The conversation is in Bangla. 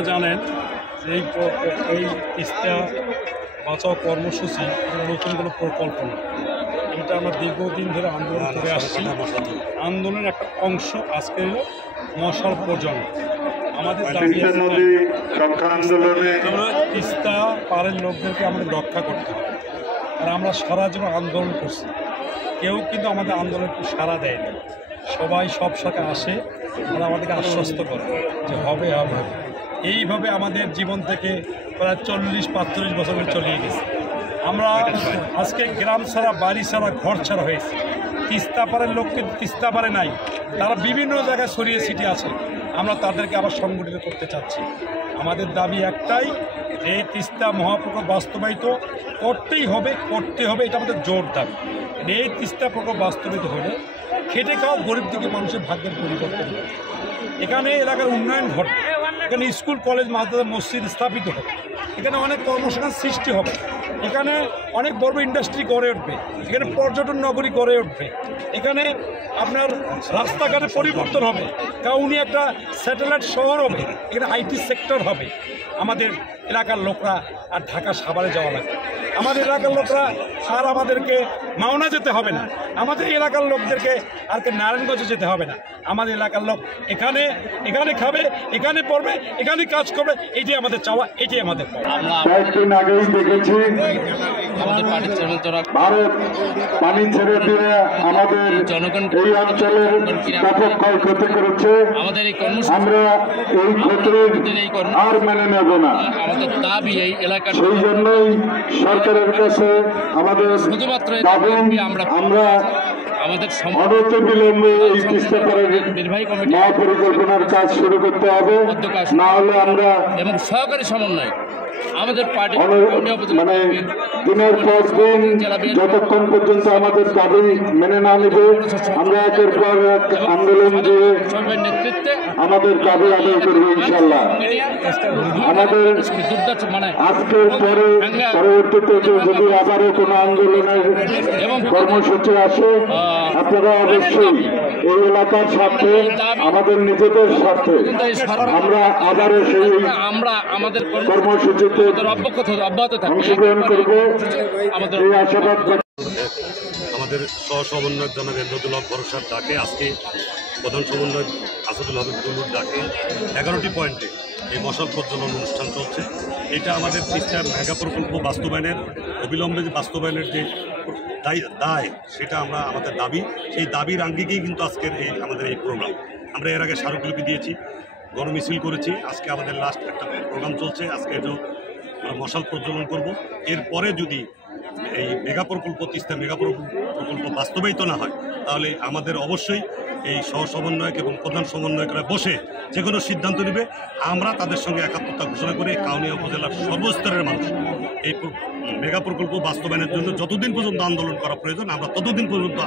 আপনারা জানেন যে এই তিস্তা বাঁচাও কর্মসূচি নতুন কোনো প্রকল্প না। এটা আমরা দীর্ঘদিন ধরে আন্দোলন করে আসছি। আন্দোলনের একটা অংশ আজকে হলো মশাল পর্যন্ত। আমাদের দাবি তিস্তা পাড়ের লোকদেরকে আমাদের রক্ষা করতে হবে। আর আমরা সারা জীবন আন্দোলন করছি, কেউ কিন্তু আমাদের আন্দোলনকে সাড়া দেয়নি। সবাই সব সাথে আসে আর আমাদেরকে আশ্বস্ত করে যে হবে হবে। এইভাবে আমাদের জীবন থেকে প্রায় 40-45 বছর ধরে চলিয়ে গেছে। আমরা আজকে গ্রাম ছাড়া, বাড়ি ছাড়া, ঘর ছাড়া হয়েছে। তিস্তা পাড়ের লোক কিন্তু তিস্তা পারে নাই, তারা বিভিন্ন জায়গায় ছড়িয়ে ছিটিয়ে আছে। আমরা তাদেরকে আবার সংগঠিত করতে চাচ্ছি। আমাদের দাবি একটাই, যে তিস্তা মহাপ্রকল্প বাস্তবায়িত করতেই হবে, করতে হবে, এটা আমাদের জোর দাবি। এই তিস্তা প্রকল্প বাস্তবায়িত হলে খেটে খাওয়া গরিব থেকে মানুষের ভাগ্যের পরিবর্তন হবে। এখানে এলাকার উন্নয়ন ঘটবে, এখানে স্কুল, কলেজ, মাদ্রাসা, মসজিদ স্থাপিত হবে, এখানে অনেক কর্মসংস্থান সৃষ্টি হবে, এখানে অনেক বড় ইন্ডাস্ট্রি গড়ে উঠবে, এখানে পর্যটন নগরী গড়ে উঠবে, এখানে আপনার রাস্তাঘাটের পরিবর্তন হবে, কাউনি একটা স্যাটেলাইট শহর হবে, এখানে আইটি সেক্টর হবে। আমাদের এলাকার লোকরা আর ঢাকা সাভারে যাওয়া লাগবে, আমাদের এলাকার লোকরা আর আমাদেরকে মাওনা যেতে হবে না, আমাদের এলাকার লোকদেরকে আর নারায়ণগঞ্জে যেতে হবে না। আমাদের এলাকার লোক এখানে এখানে খাবে, এখানে পড়বে, এখানে কাজ করবে। এইটাই আমাদের চাওয়া, এইটাই আমাদের কয়েকদিন আগেই দেখেছি ভারত পানি ছেড়ে দিয়ে আমাদের এই অঞ্চলের ব্যাপক ক্ষয়ক্ষতি করেছে। আমরা এই ক্ষতির আর মেনে নেব না। সেই জন্যই সরকারের কাছে আমাদের দাবি, আমরা অনতি বিলম্বে এই তিস্তা পাড়ের মহাপরিকল্পনার কাজ শুরু করতে হবে, না হলে আমরা এবং সহকারী সমন্বয় আমাদের পার্টি মানে দিনের পর দিন যতক্ষণ পর্যন্ত আমাদের দাবি মেনে না নেবে, আমরা একের পর এক আন্দোলন দিয়ে নেতৃত্বে আমাদের দাবি আদায় করবো ইনশাল্লাহ। আমাদের আজকের পরে পরবর্তীতে যদি আবারও কোনো আন্দোলনের কর্মসূচি আসে, আপনারা অবশ্যই এই এলাকার স্বার্থে, আমাদের নিজেদের স্বার্থে আমরা আবারও সেই আমাদের কর্মসূচিতে অব্যাহত অংশগ্রহণ করবো এই আশাবাদ। আমাদের সহ-সমন্বয়ক জনাব এমদাদুল হক ভরসার ডাকে আজকে প্রধান সমন্বয়ক আসাদুল হক দুলুর ডাকে 11টি পয়েন্টে এই মশাল প্রজ্বলন অনুষ্ঠান চলছে। এটা আমাদের তিস্তা মেগা প্রকল্প বাস্তবায়নের অবিলম্বে যে বাস্তবায়নের যে দায়, সেটা আমরা আমাদের দাবি, সেই দাবির আঙ্গিকেই কিন্তু আজকের আমাদের এই প্রোগ্রাম। আমরা এর আগে স্মারকলিপি দিয়েছি, গণমিছিল করেছি, আজকে আমাদের লাস্ট একটা প্রোগ্রাম চলছে। আজকে আমরা মশাল প্রজ্বলন করব। এরপরে যদি এই মেগা প্রকল্প, তিস্তা মেগা প্রকল্প বাস্তবায়িত না হয়, তাহলে আমাদের অবশ্যই এই সহ-সমন্বয়ক এবং প্রধান সমন্বয়করা বসে যে কোনো সিদ্ধান্ত নেবে। আমরা তাদের সঙ্গে একাত্মতা ঘোষণা করে কাউনিয়া উপজেলার সর্বস্তরের মানুষ এই মেগা প্রকল্প বাস্তবায়নের জন্য যতদিন পর্যন্ত আন্দোলন করা প্রয়োজন, আমরা ততদিন পর্যন্ত